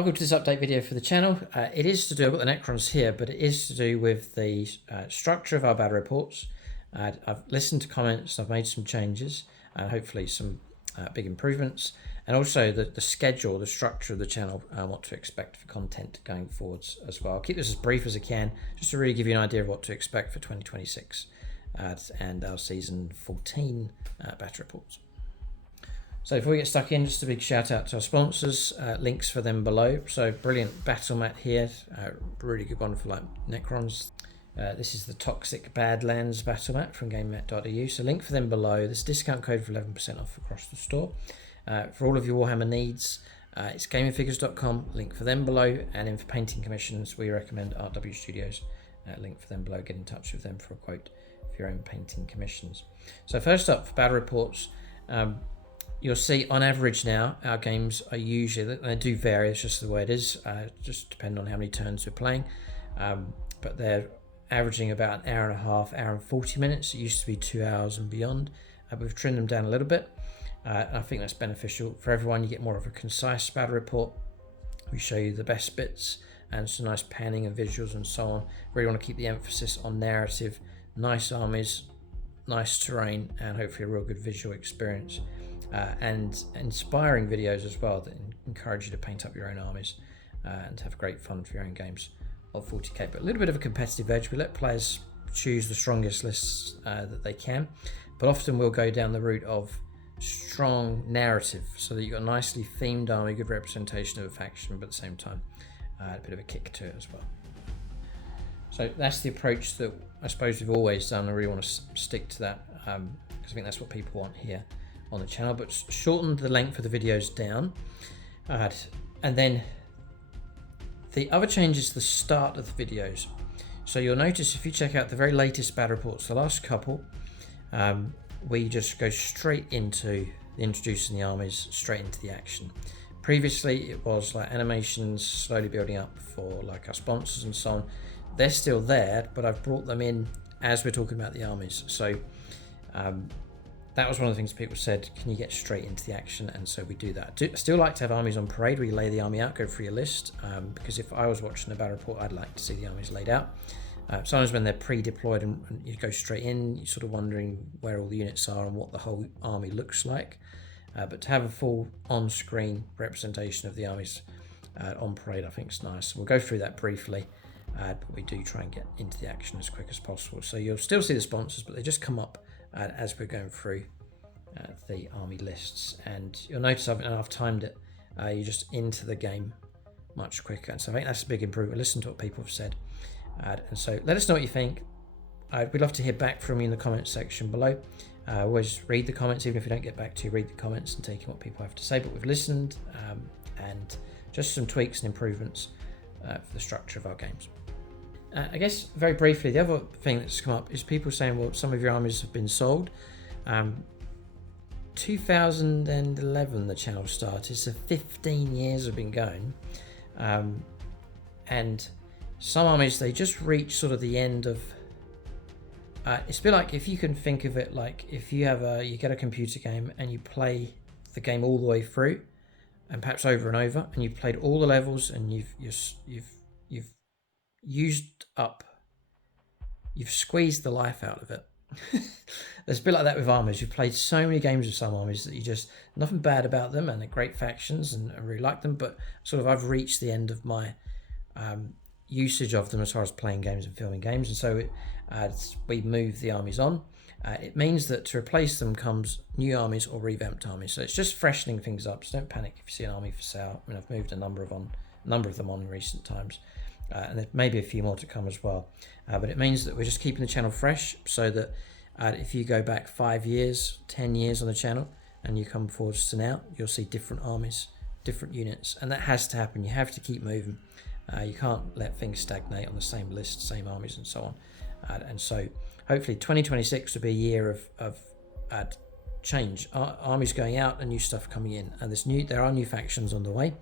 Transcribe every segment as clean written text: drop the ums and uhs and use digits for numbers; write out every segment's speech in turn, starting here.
Welcome to this update video for the channel. It is to do, I've got the Necrons here, but it is to do with the structure of our battle reports. I've listened to comments, I've made some changes, hopefully some big improvements, and also the schedule, the structure of the channel, what to expect for content going forwards as well. I'll keep this as brief as I can, just to really give you an idea of what to expect for 2026 and our season 14 battle reports. So before we get stuck in, just a big shout out to our sponsors, links for them below. So brilliant battle mat here, really good one for like Necrons. This is the Toxic Badlands battle mat from GameMat.eu. So link for them below. There's a discount code for 11% off across the store. For all of your Warhammer needs, it's gamingfigures.com, link for them below. And then for painting commissions, we recommend RW Studios, link for them below. Get in touch with them for a quote for your own painting commissions. So first up, for battle reports, you'll see on average now our games are usually, they do vary, it's just the way it is, just depend on how many turns we're playing, but they're averaging about an hour and a half, hour and 40 minutes. It used to be 2 hours and beyond, but we've trimmed them down a little bit, and I think that's beneficial for everyone. You get more of a concise battle report. We show you the best bits and some nice panning and visuals and so on. Really want to keep the emphasis on narrative, nice armies, nice terrain, and hopefully a real good visual experience. And inspiring videos as well that encourage you to paint up your own armies and have great fun for your own games of 40k. But a little bit of a competitive edge. We let players choose the strongest lists that they can, but often we'll go down the route of strong narrative so that you've got a nicely themed army, good representation of a faction, but at the same time a bit of a kick to it as well. So that's the approach that I suppose we've always done. I really want to stick to that because I think that's what people want here on the channel, but shortened the length of the videos down. And then the other change is the start of the videos. So you'll notice if you check out the very latest battle reports, the last couple, we just go straight into introducing the armies, straight into the action. Previously it was like animations slowly building up for like our sponsors and so on. They're still there, but I've brought them in as we're talking about the armies. So that was one of the things people said, can you get straight into the action? And so we do that. I still like to have armies on parade where you lay the army out, go through your list, because if I was watching a battle report, I'd like to see the armies laid out. Sometimes when they're pre-deployed and you go straight in, you're sort of wondering where all the units are and what the whole army looks like. But to have a full on-screen representation of the armies on parade, I think is nice. We'll go through that briefly, but we do try and get into the action as quick as possible. So you'll still see the sponsors, but they just come up as we're going through the army lists, and you'll notice I've timed it. You're just into the game much quicker, and so I think that's a big improvement. Listen to what people have said, and so let us know what you think. We'd love to hear back from you in the comments section below. Always read the comments, even if we don't get back to you, read the comments and take in what people have to say. But we've listened, and just some tweaks and improvements for the structure of our games. I guess very briefly, the other thing that's come up is people saying, well, some of your armies have been sold. 2011 the channel started, so 15 years have been going, and some armies, they just reach sort of the end of it's a bit like, if you can think of it like if you have you get a computer game and you play the game all the way through and perhaps over and over, and you've played all the levels and you've used up, you've squeezed the life out of it. It's a bit like that with armies. You've played so many games with some armies that you just, nothing bad about them, and they're great factions and I really like them, but sort of I've reached the end of my usage of them as far as playing games and filming games, and so we move the armies on. It means that to replace them comes new armies or revamped armies, so it's just freshening things up. So don't panic if you see an army for sale. I mean, I've moved a number of them on in recent times. And there may be a few more to come as well, but it means that we're just keeping the channel fresh, so that if you go back 5 years, 10 years on the channel and you come forwards to now, you'll see different armies, different units, and that has to happen. You have to keep moving. You can't let things stagnate on the same list, same armies and so on. And so hopefully 2026 will be a year of change, armies going out and new stuff coming in, and there are new factions on the way.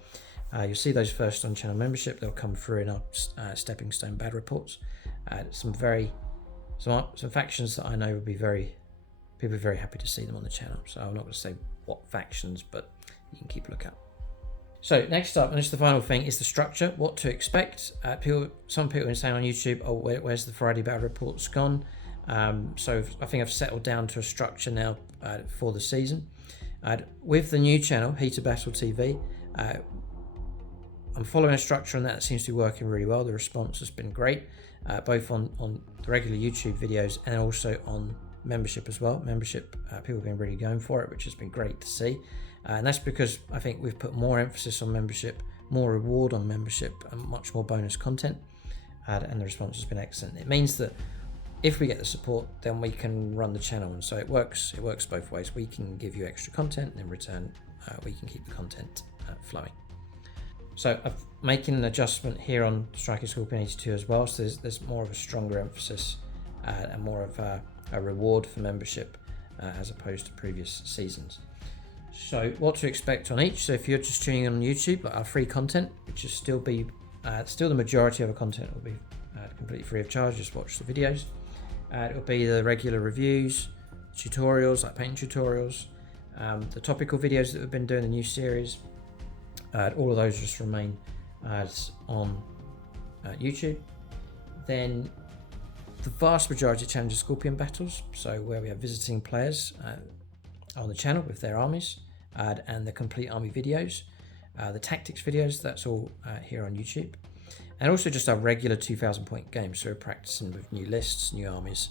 You'll see those first on channel membership. They'll come through in our stepping stone battle reports. Some factions that I know will be people are very happy to see them on the channel. So I'm not going to say what factions, but you can keep a lookout. So next up, and this is the final thing, is the structure, what to expect. Some people have been saying on YouTube, oh, where's the Friday battle reports gone? So I think I've settled down to a structure now for the season. With the new channel, Heat of Battle TV, I'm following a structure on that that seems to be working really well. The response has been great, both on the regular YouTube videos and also on membership as well. Membership, people have been really going for it, which has been great to see. And that's because I think we've put more emphasis on membership, more reward on membership, and much more bonus content. And the response has been excellent. It means that if we get the support, then we can run the channel, and so it works both ways. We can give you extra content, and in return we can keep the content flowing. So I'm making an adjustment here on Striking Scorpion 82 as well, so there's more of a stronger emphasis and more of a reward for membership as opposed to previous seasons. So what to expect on each. So if you're just tuning in on YouTube, our free content, which is still the majority of our content will be completely free of charge, just watch the videos. It will be the regular reviews, tutorials like painting tutorials, the topical videos that we've been doing, the new series. All of those just remain as on YouTube. Then the vast majority of challenges Scorpion battles, so where we have visiting players on the channel with their armies, and the complete army videos, the tactics videos, that's all here on YouTube. And also just our regular 2,000 point games, so we're practicing with new lists, new armies,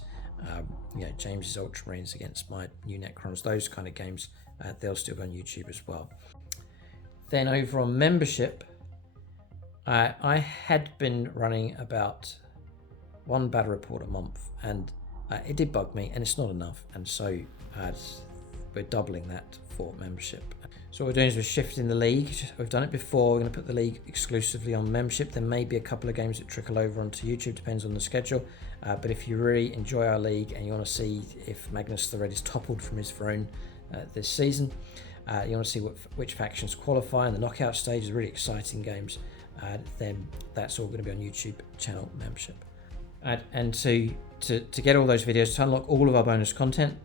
James's Ultramarines against my new Necrons, those kind of games, they'll still go on YouTube as well. Then over on membership, I had been running about one battle report a month, and it did bug me, and it's not enough, and so we're doubling that for membership. So what we're doing is we're shifting the league. We've done it before. We're going to put the league exclusively on membership. There may be a couple of games that trickle over onto YouTube, depends on the schedule. But if you really enjoy our league and you want to see if Magnus the Red is toppled from his throne this season, you want to see which factions qualify in the knockout stages, really exciting games, then that's all going to be on YouTube channel membership. And to get all those videos, to unlock all of our bonus content,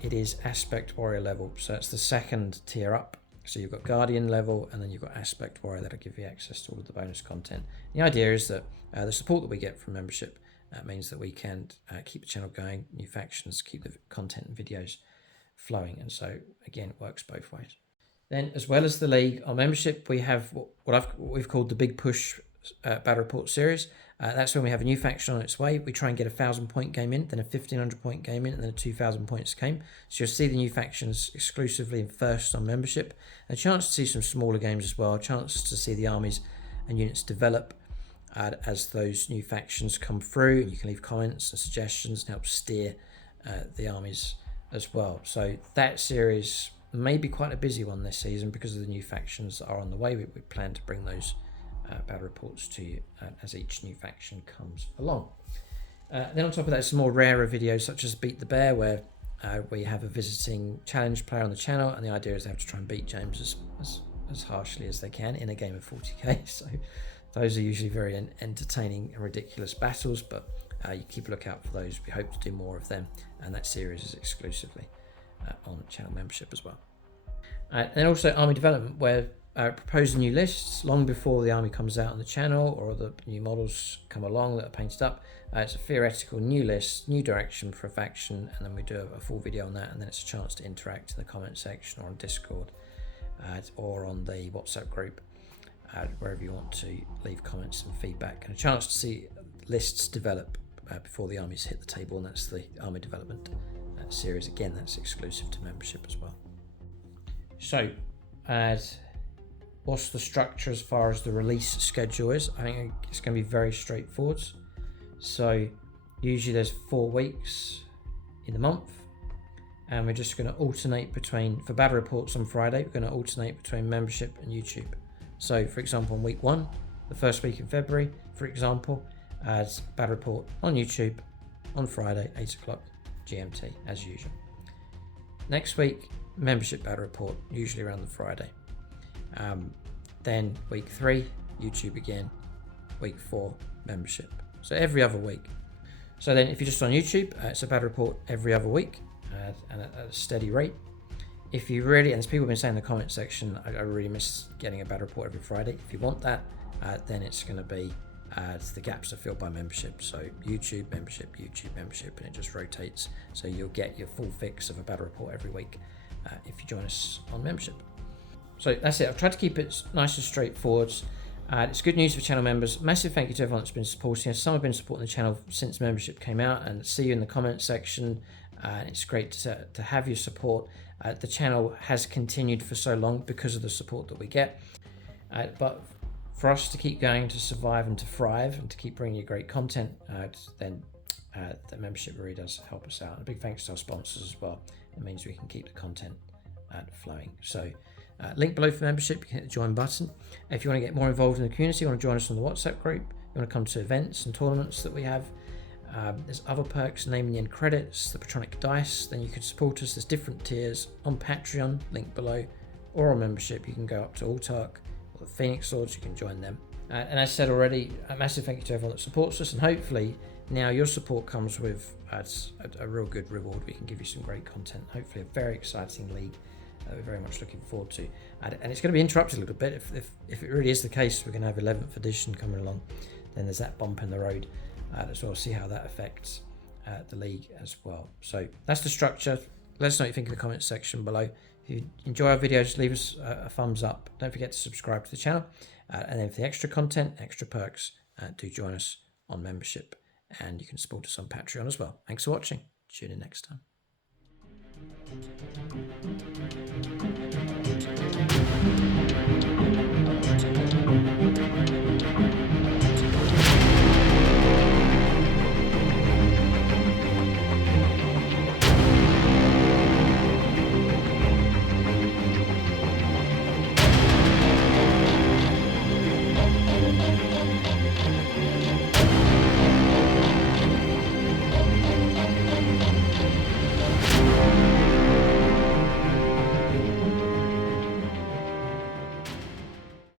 it is Aspect Warrior level, so it's the second tier up. So you've got Guardian level, and then you've got Aspect Warrior that'll give you access to all of the bonus content. The idea is that the support that we get from membership means that we can keep the channel going, new factions, keep the content and videos flowing, and so again it works both ways. Then, as well as the league, on membership we have what we've called the Big Push Battle Report series. That's when we have a new faction on its way. We try and get a 1,000 point game in, then a 1,500 point game in, and then a 2,000 points game. So you'll see the new factions exclusively first on membership. A chance to see some smaller games as well, a chance to see the armies and units develop as those new factions come through. You can leave comments and suggestions and help steer the armies as well. So that series may be quite a busy one this season because of the new factions that are on the way. We plan to bring those battle reports to you as each new faction comes along. Then on top of that, some more rarer videos such as Beat the Bear, where we have a visiting challenge player on the channel, and the idea is they have to try and beat James as harshly as they can in a game of 40k. So those are usually very entertaining and ridiculous battles, but you keep a lookout for those. We hope to do more of them, and that series is exclusively on channel membership as well. And also army development, where proposing new lists long before the army comes out on the channel or the new models come along that are painted up. It's a theoretical new list, new direction for a faction, and then we do a full video on that, and then it's a chance to interact in the comment section or on Discord or on the WhatsApp group, wherever you want to leave comments and feedback, and a chance to see lists develop before the armies hit the table, and that's the army development series. Again, that's exclusive to membership as well. So what's the structure as far as the release schedule is? I think it's going to be very straightforward. So usually there's 4 weeks in the month, and we're just going to alternate between, for battle reports on Friday, we're going to alternate between membership and YouTube. So for example, on week 1, the first week in February, for example, as battle report on YouTube on Friday, 8 o'clock GMT as usual. Next week, membership battle report, usually around the Friday. Then week 3, YouTube again. Week 4, membership. So every other week. So then if you're just on YouTube, it's a battle report every other week and at a steady rate. if you really, and as people have been saying in the comment section, I really miss getting a battle report every Friday. If you want that, then it's going to be the gaps are filled by membership. So YouTube membership, and it just rotates. So you'll get your full fix of a battle report every week if you join us on membership. So that's it. I've tried to keep it nice and straightforward. It's good news for channel members. Massive thank you to everyone that's been supporting us. Some have been supporting the channel since membership came out, and see you in the comment section. It's great to have your support. The channel has continued for so long because of the support that we get. But for us to keep going, to survive and to thrive, and to keep bringing you great content, then the membership really does help us out. And a big thanks to our sponsors as well. It means we can keep the content flowing. So link below for membership. You can hit the join button. If you want to get more involved in the community, you want to join us on the WhatsApp group, you want to come to events and tournaments that we have, there's other perks, naming the end credits, the Patronic dice, then you can support us. There's different tiers on Patreon, link below, or on membership. You can go up to Altark or the Phoenix Lords, you can join them. And as I said already, a massive thank you to everyone that supports us, and hopefully now your support comes with a real good reward. We can give you some great content, hopefully a very exciting league that we're very much looking forward to. And it's going to be interrupted a little bit. If it really is the case, we're going to have 11th edition coming along, then there's that bump in the road as well. See how that affects the league as well. So that's the structure. Let us know what you think in the comments section below. If you enjoy our videos, leave us a thumbs up. Don't forget to subscribe to the channel. And then for the extra content, extra perks, do join us on membership, and you can support us on Patreon as well. Thanks for watching. Tune in next time.